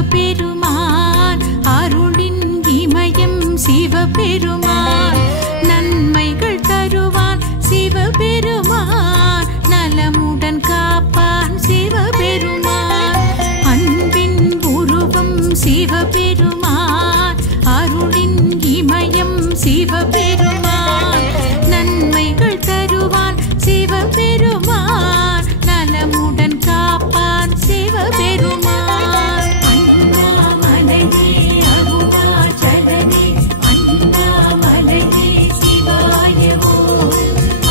சிவபெருமான் அருளின் இமயம் சிவபெருமான் நன்மைகள் தருவான் சிவபெருமான் நலமுடன் காப்பான் சிவபெருமான் அன்பின் உருவம் சிவபெருமான் அருளின் இமயம் சிவபெருமான் நன்மைகள் தருவான் சிவபெருமான் நலமுடன் காப்பான் சிவபெருமான் அண்ணாமலையே அருணாச்சலனே அண்ணாமலையே சிவாயவோ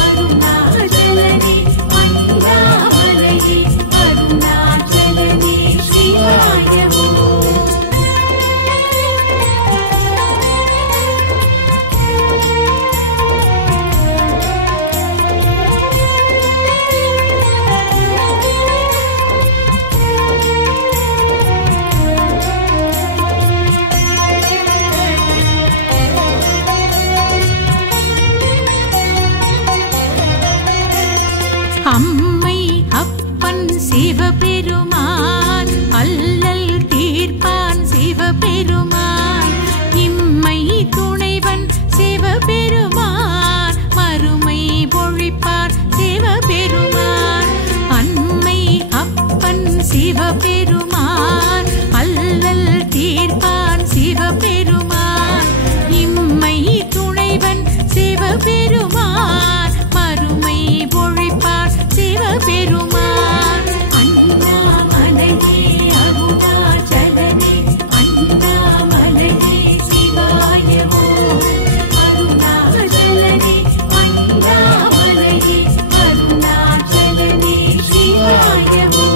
அருணாச்சலனே அண்ணாமலையே அருணாச்சலனே சிவாயவோ அம்மை அப்பன் சிவபெருமான் அல்லல் தீர்ப்பான் சிவபெருமான் இம்மை துணைவன் சிவபெருமான் மறுமை பொழிப்பான் சிவபெருமான் அம்மை அப்பன் சிவபெருமான் அல்லல் தீர்ப்பான் சிவபெருமான் இம்மை துணைவன் சிவபெருமான் மறுமை பொழிப்பான் சிவபெருமான் அண்ணாமலையே அருணாச்சலனே அண்ணாமலையே சிவாயவோ அருணாச்சலனே அண்ணாமலையே அருணாச்சலனே சிவாயவோ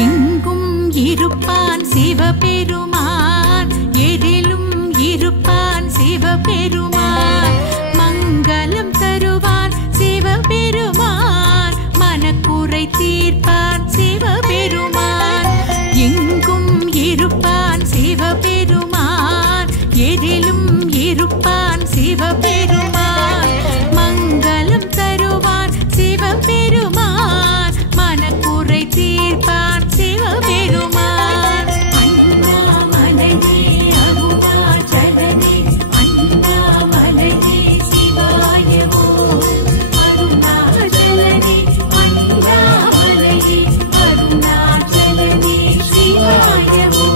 எங்கும் இருப்பான் சிவபெருமான் எதிலும் இருப்பான் சிவபெருமான் மங்களம் தருவான் சிவபெருமான் மனக்குறை தீர்ப்பான் சிவபெருமான் எங்கும் இருப்பான் சிவபெருமான் எதிலும் இருப்பான் சிவபெருமான் மங்களம் தருவான் சிவபெருமான் மனக்குறை தீர்ப்பான் சிவபெருமான் அண்ணாமலையே அருணாச்சலனே அண்ணாமலையே சிவாயவோ அருணாச்சலனே அண்ணாமலையே அருணாச்சலனே சிவாயவோ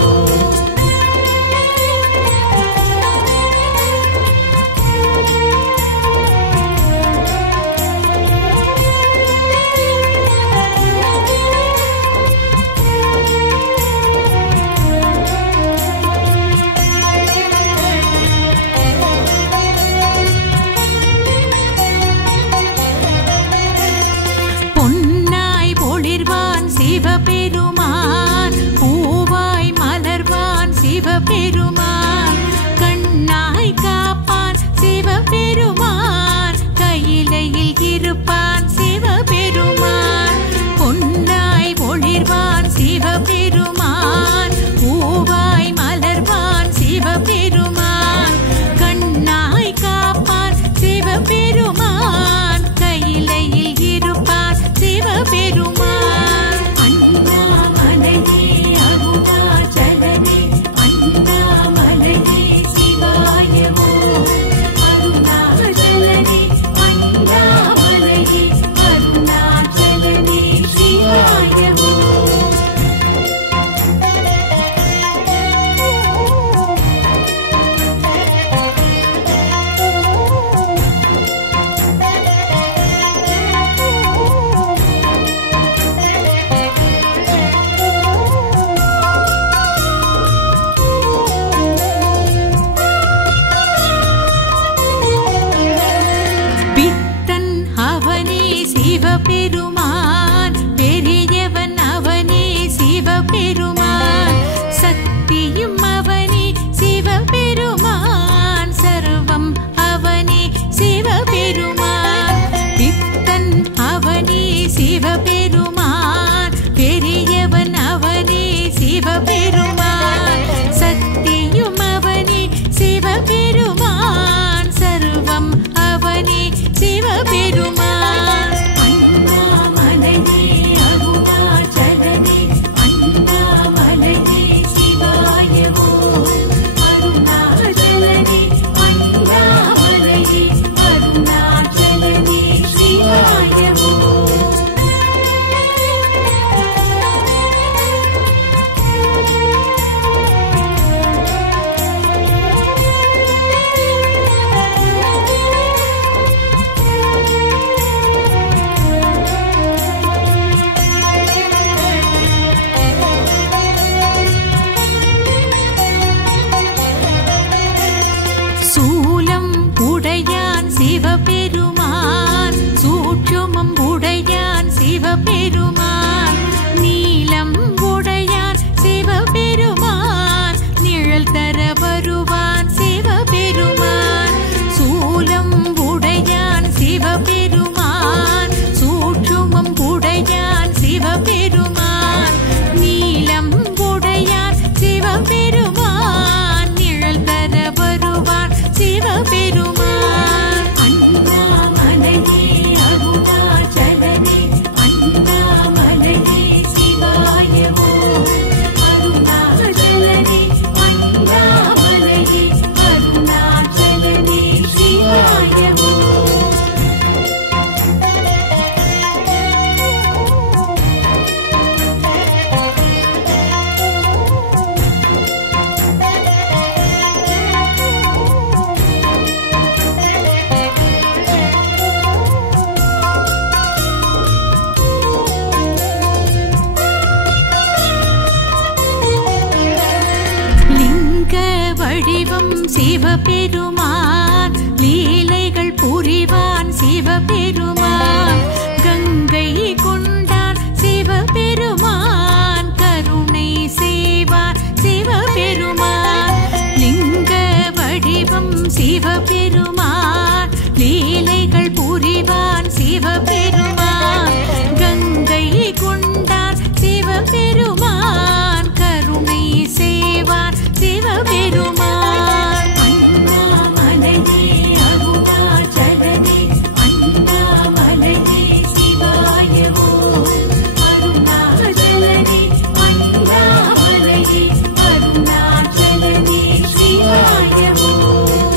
பொன்னாய் ஒளிர்வான் சிவபெருமான் பூவாய் மலர்வான் சிவபெருமான் கண்ணாய் காப்பான் சிவபெருமான் கையிலையில் இருப்பான் சிவபெருமான் பொன்னாய் ஒளிர்வான் சிவபெருமான் பூவாய் மலர்வான் சிவபெருமான் கண்ணாய் காப்பான் சிவபெருமான் கையிலையில் இருப்பான் சிவபெருமான் அண்ணாமலையே அருணாச்சலனே அண்ணாமலையே சிவாயவோ அருணாச்சலனே அண்ணாமலையே சிவபெருமான் கங்கை கொண்டான் சிவபெருமான் கருணை செய்வார் சிவபெருமான் லிங்க வடிவம் சிவபெருமான் லீலைகள் புரிவான் சிவபெருமான் கங்கை கொண்டான் சிவபெருமான் கருணை செய்வார் சிவபெருமான் அண்ணாமலையே அருணாச்சலனே அண்ணாமலையே சிவாய ஓம் அருணாச்சலனே அண்ணாமலையே அருணாச்சலனே சிவாய ஓம்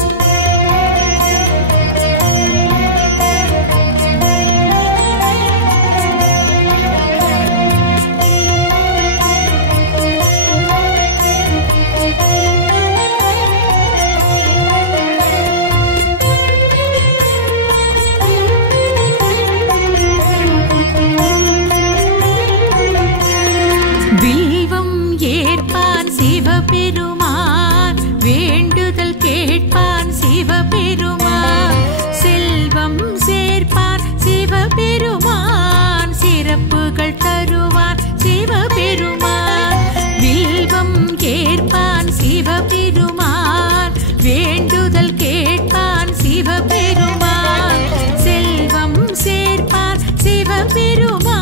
வில்வம் ஏற்பான் சிவபெருமான் வேண்டுதல் கேட்பான் சிவபெருமான் செல்வம் சேர்ப்பான் சிவபெருமான் சிறப்புகள் தருவான் சிவபெருமான் வில்வம் ஏற்பான் சிவபெருமான் வேண்டுதல் கேட்பான் சிவபெருமான் செல்வம் சேர்ப்பான் சிவபெருமான்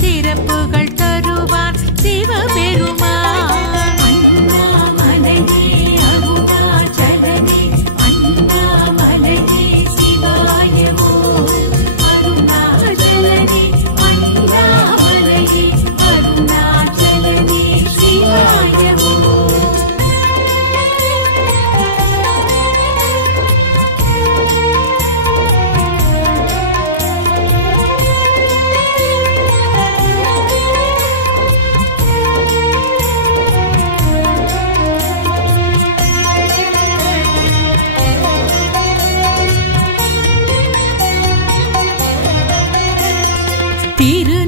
சிறப்புகள் தருவான் சிவபெருமான் அண்ணாமலையே அருணாச்சலனே அண்ணாமலையே சிவாய ஓம் அருணாச்சலனே அண்ணாமலையே அருணாச்சலனே சிவாய ஓம்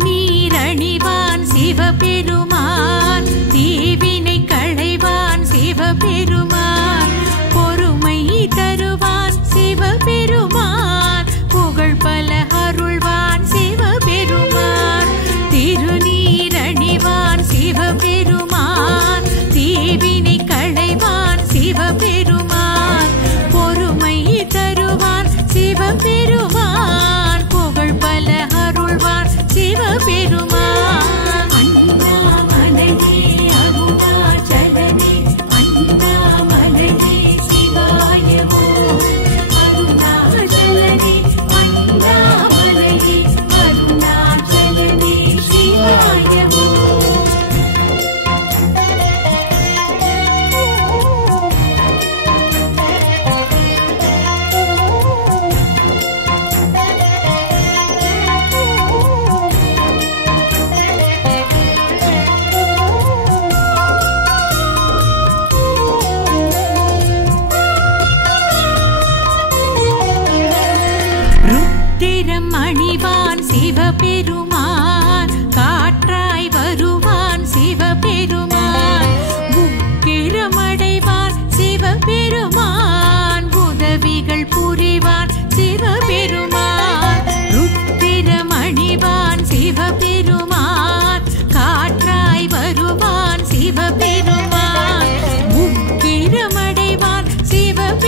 திருநீரணிவான் சிவபெருமான் தீவினை களைவான் சிவபெருமான் பொறுமை தருவான் சிவபெருமான் புகழ் பல அருள்வான் சிவபெருமான் திருநீரணிவான் சிவபெருமான் தீவினை களைவான் சிவபெருமான் பொறுமை தருவான் சிவபெருமான் புகழ் பல அருள்வான் சிவபெருமான் அண்ணாமலையே அருணாச்சலனே அண்ணாமலையே சிவாய ஓம் அருணாச்சலனே அண்ணாமலையே அருணாச்சலனே சிவாய ஓம் ருத்திரம் அணிவான் சிவபெருமான் காற்றாய் வருவான் சிவபெருமான் உக்கிரமடைவான் சிவபெருமான் உதவிகள் புரிவான் சிவபெருமான் ருத்திரம் அணிவான் சிவபெருமான் காற்றாய் வருவான் சிவபெருமான் உக்கிரமடைவான் சிவபெருமான்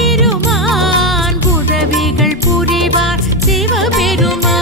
உதவிகள் புரிவான் சிவபெருமான்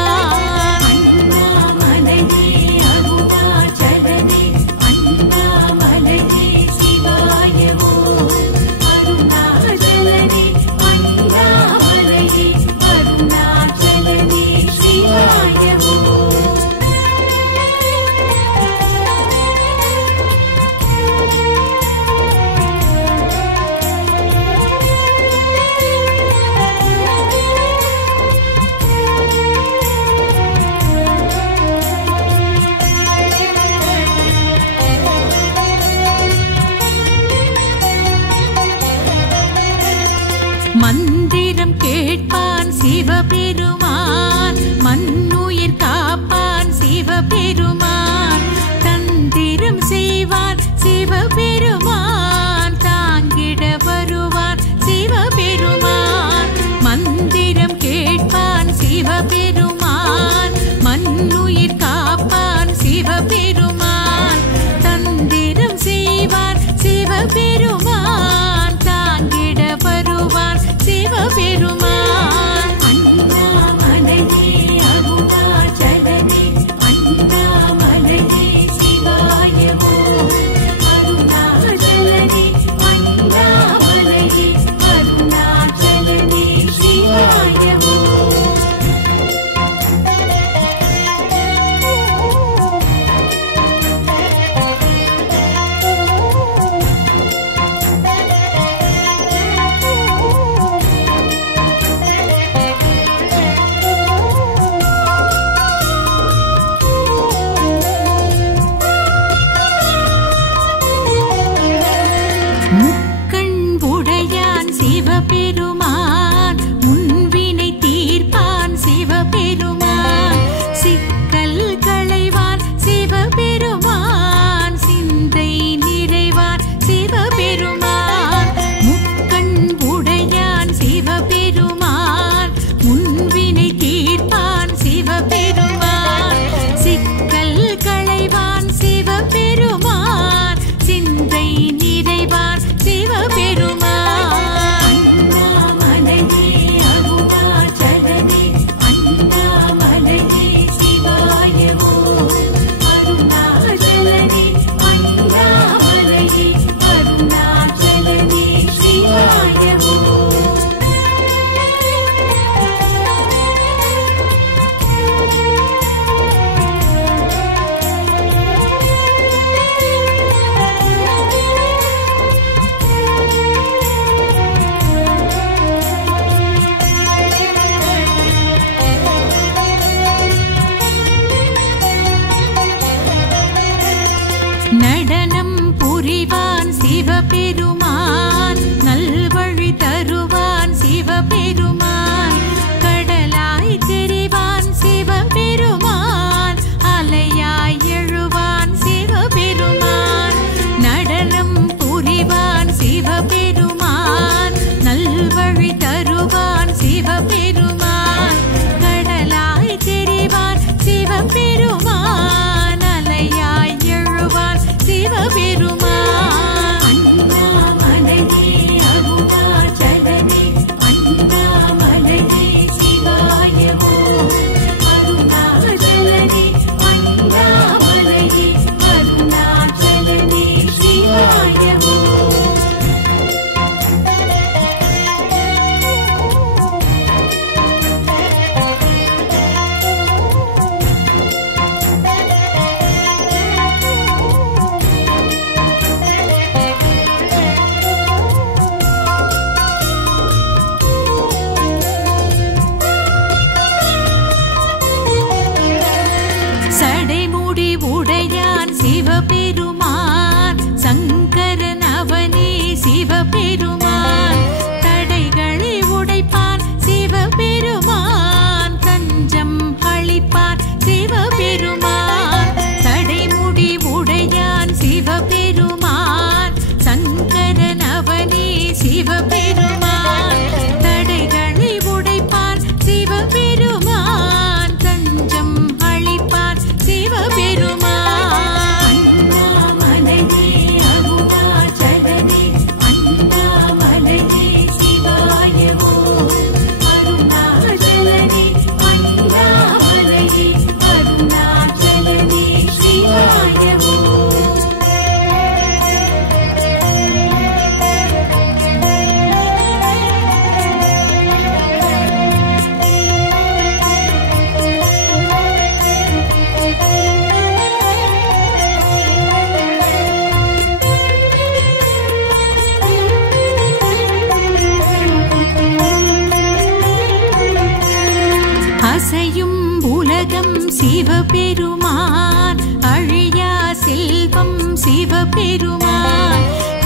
அசையும் உலகம் சிவபெருமான், அழியா செல்வம் சிவபெருமான்,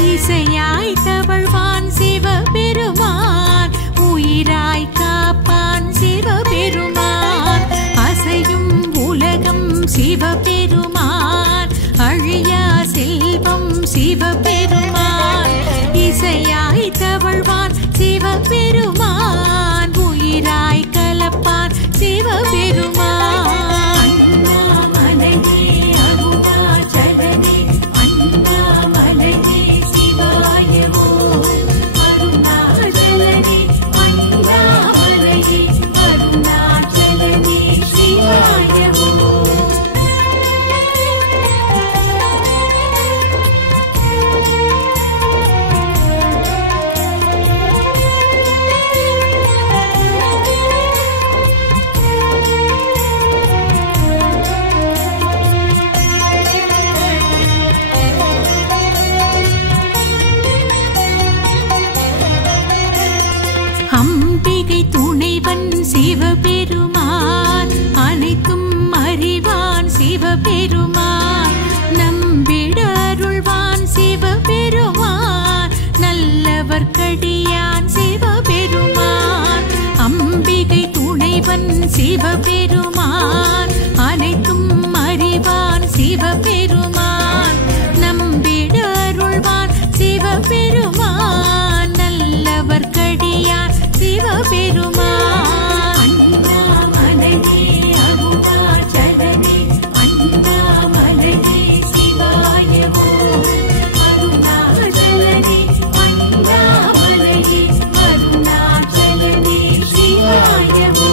இசையாய் தவழ்வான் சிவபெருமான், உயிராய் காப்பான் சிவபெருமான். அசையும் உலகம் சிவபெருமான், அழியா செல்வம் சிவபெருமான், இசையாய் தவழ்வான் சிவபெருமான், உயிராய் கலப்பான் சிவபெருமான். அண்ணாமலையே அருணாச்சலனே, அண்ணாமலையே சிவாயவோ, அருணாச்சலனே அண்ணாமலையே, அருணாச்சலனே சிவாயவோ. அம்பிகை துணைவன் சிவபெருமான், அனைத்தும் அறிவான் சிவபெருமான், நம்பிட அருள்வான் சிவபெருமான், நல்லவர்க்கடியான் சிவபெருமான். அம்பிகை துணைவன் சிவபெருமான், அனைத்தும் அறிவான் சிவபெருமான், நம்பிட அருள்வான் சிவபெருமான், நல்லவர்க்கடியான் சிவபெருமான். அண்ணாமலையே அருணாச்சலனே, அண்ணாமலையே சிவாயவோ, அருணாச்சலனே அண்ணாமலையே, அருணாச்சலனே சிவாயவோ.